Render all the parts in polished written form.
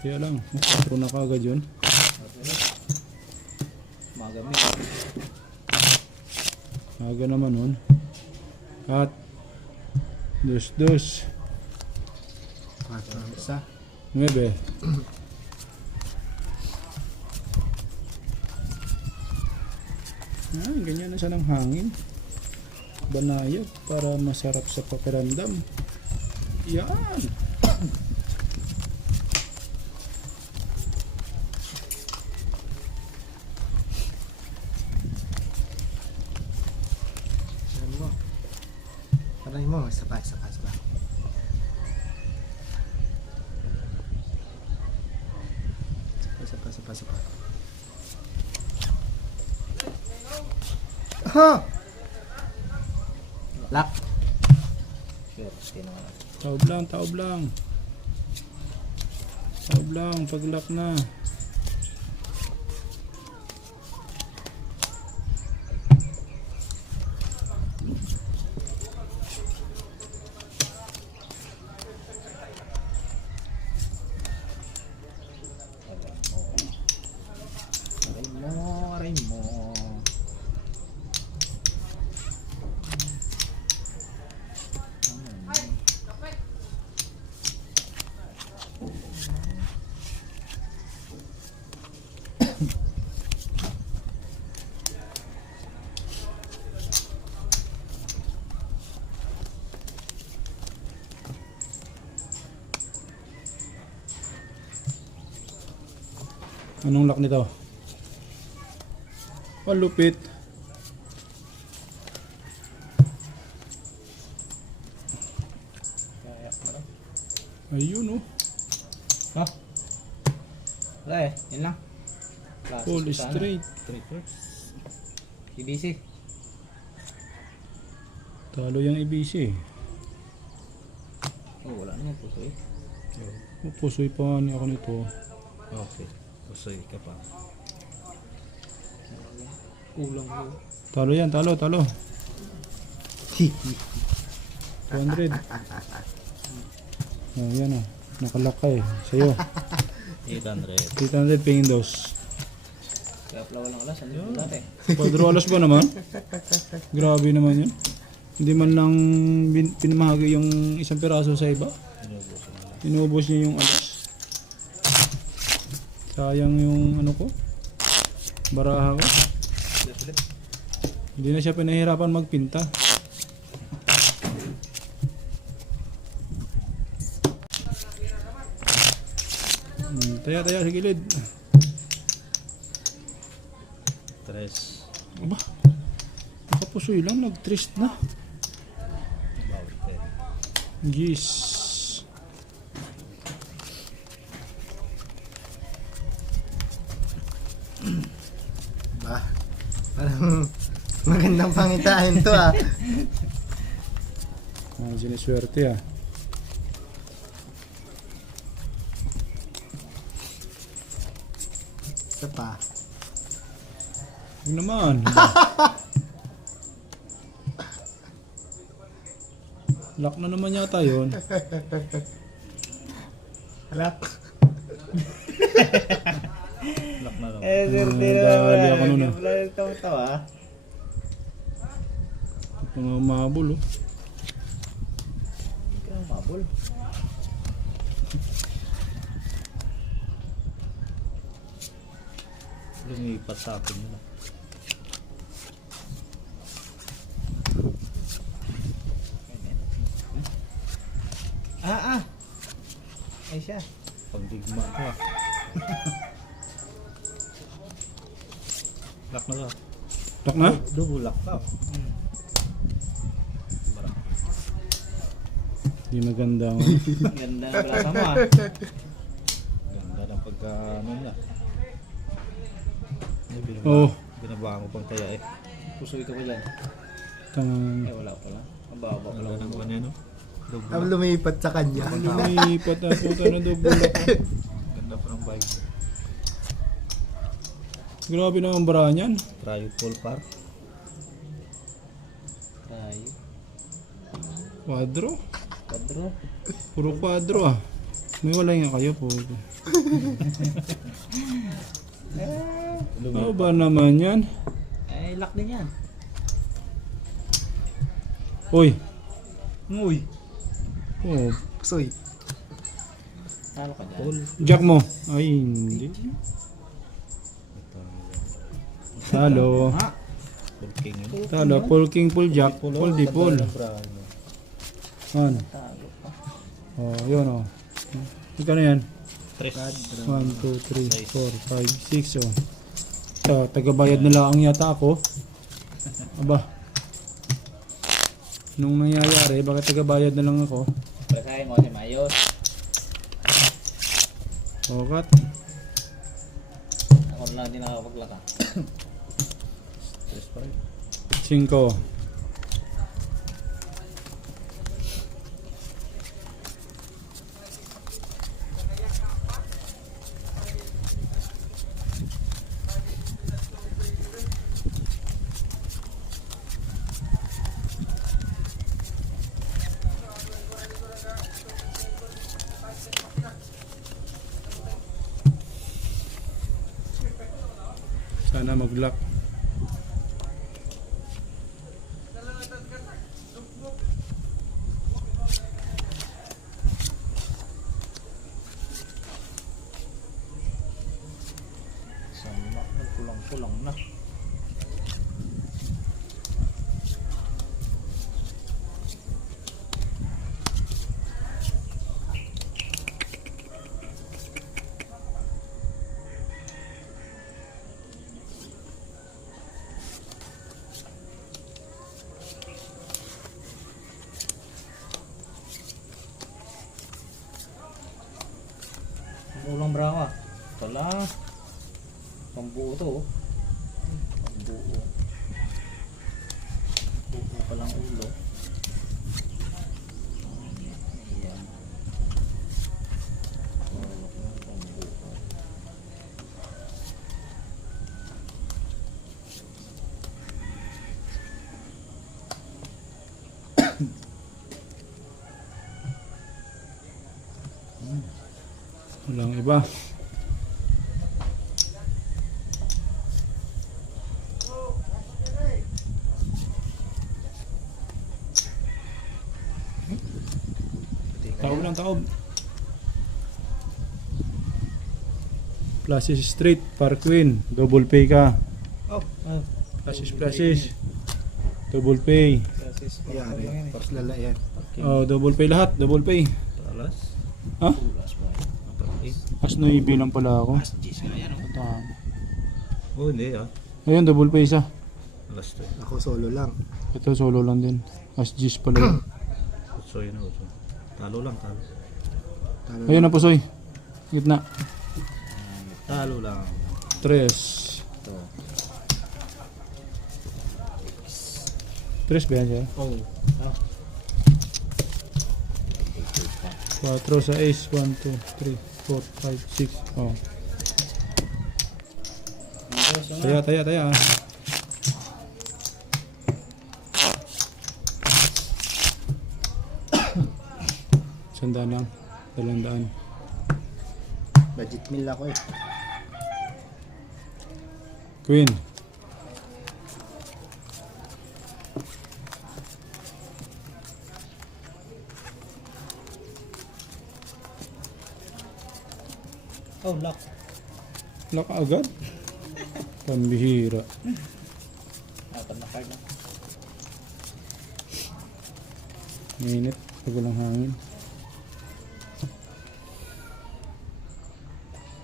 Kaya lang. Puro na kagad yun. Magamit. Aga naman nun. At dos. 4 isa. 9. Ganyan na siya ng hangin. Banayad para masarap sa pakiramdam. Yan. Aray mo, isa pa. Isa pa. Ha! Lock. Sure, Taob lang. Paglak na. Aray mo. Anong lock nito? Lupit. Ayun oh. Ha? Wala eh, yun lang. Full straight. EBC. Talo yung ABC. Oh, wala naman pusoy. Pusoy pa ni ako nito. Okay, pusoy ka pa. Kulang mo. Talo yan, talo. 200. Yan ah. Nakalak ka eh. Sa'yo. 800. 800 pingin dos. Kaya pala walang alas. Ano yung dati? Padrolas ba naman? Grabe naman yun. Hindi man lang pinamahagi yung isang piraso sa iba. Inubos niya yung alas. Sayang yung ano ko. Baraha ko. Hindi na siya pinahirapan magpinta. Taya sa gilid. 3. Aba, nakapusoy lang, nag-trist na. Bawal 10. Yes. Ba, parang magandang pangitain to ah. Siniswerte ah. Isa pa. Huwag naman. Lock na naman yata yun. Lock. Lock na lang. Dali ako nun ah. Wala yung tawa-tawa. Mga mabul oh. Hindi ka mabul. Lumipat sa akin nila. Ay siya. Pagdigma ko ah. Lock na ka. Lock na? Double lock ka. Hindi maganda oh. Ganda ng klasa mo ah. Ganda ng pagka ano niya. Oh. Binabaan ko pang kaya eh. Pusoy ka ba dyan? Tangang. Eh wala pala. Mababa pala. Ganda ng banyan no? Ang lumipat sa kanya. Lumipat na puta na double lock. Ganda pa ng bike. Grabe naman bara niyan. Tryo full par. Tryo. Quadro. Quadro. Puro quadro ah. May wala nga kayo po. Ano ba naman yan? Eh, lock din yan. Uy! Uy. Oh, Soy. Talo ka dyan. jack mo. Ay, hindi. Talo. Ha? Full king yun. Talo. Full king, full jack. Full di full. Ano? Oh, yun oh. Magkano yan? 3. 1, 2, 3, 4, 5, 6 oh. Tagabayad na lang yata ako. Aba. Nung nangyayari, bakit tagabayad na lang ako? Pagkain mo si Mayos. Okat. Ako na lang din nakapaglaka. 5. Sana mag-lock. Sama, nagkulang-kulang na. Ulang brawa. Ito lang. Pambuo to. Oh. Pambuo. Buo pa lang ulo. Ayan. Hawak ng pambuo. Walang iba. Taob lang, taob. Plasis Street, Parkwin. Double pay ka. Oh, Plasis. Double pay. Yari. Tapos lala yan. Oh, double pay lahat. Double pay. Alas. Ha? Alas mo. As no lang pala ako. Alas 10 nga yan. Tama. Oh, hindi ah. Ayun, double pay isa. Alas 2. Ako solo lang. Ito solo lang din. As G's pala yun. So yun ako. Talo lang, talo. Talo Ayun na pusoy. Gitna. Talo lang. 3. Ito. 3 ba yan siya? Oh. Ah. 4 sa ace. 1, 2, 3, 4, 5, 6. Oh. Taya, taya. Sandaan lang. 200. Budget meal ako eh. Queen. Oh, lock. Lock agad. Pambihira. Apat na card na. Mainit. Pag walang hangin.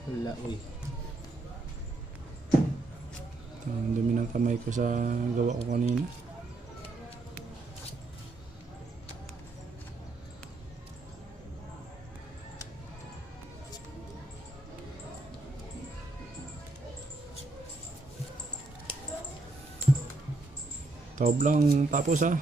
Wala, uy. Ang dumi ng kamay ko sa gawa ko kanina. Taob lang tapos ha.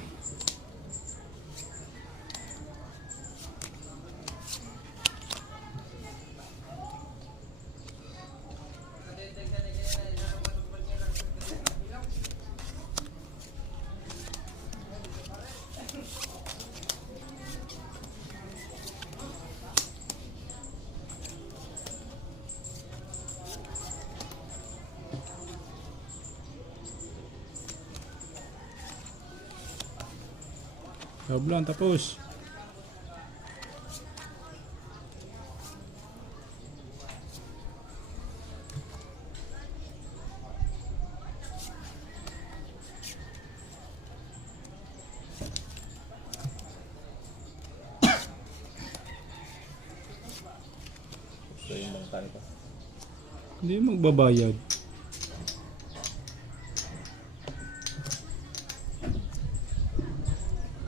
Tablan, tapos. Gusto yung mga kanito. Hindi magbabayad.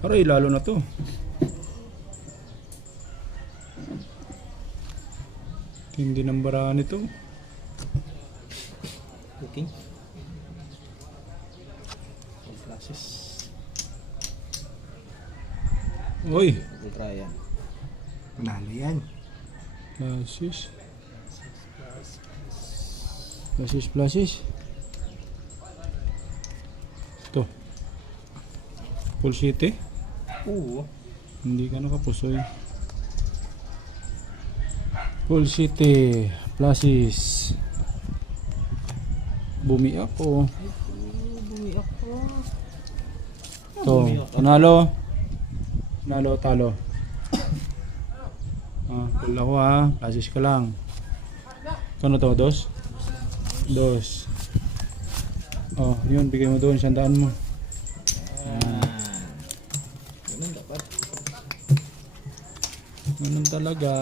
Aray, lalo na to. Hindi ng baraan ito. Cooking. All classes. Uy, Mag-try yan. Manalo yan. flashes. Flashes. Ito. Full city. Oo. Hindi ka nakapusoy. Full city. Flashes. Bumi ako. Bumi ako. Ito. Panalo. Panalo, talo. Full ako ha. Flashes ka lang. Kano to? Dos? Dos. Oh, yun. Bigay mo doon. 100 mo. Ganun dapat. Ganun talaga.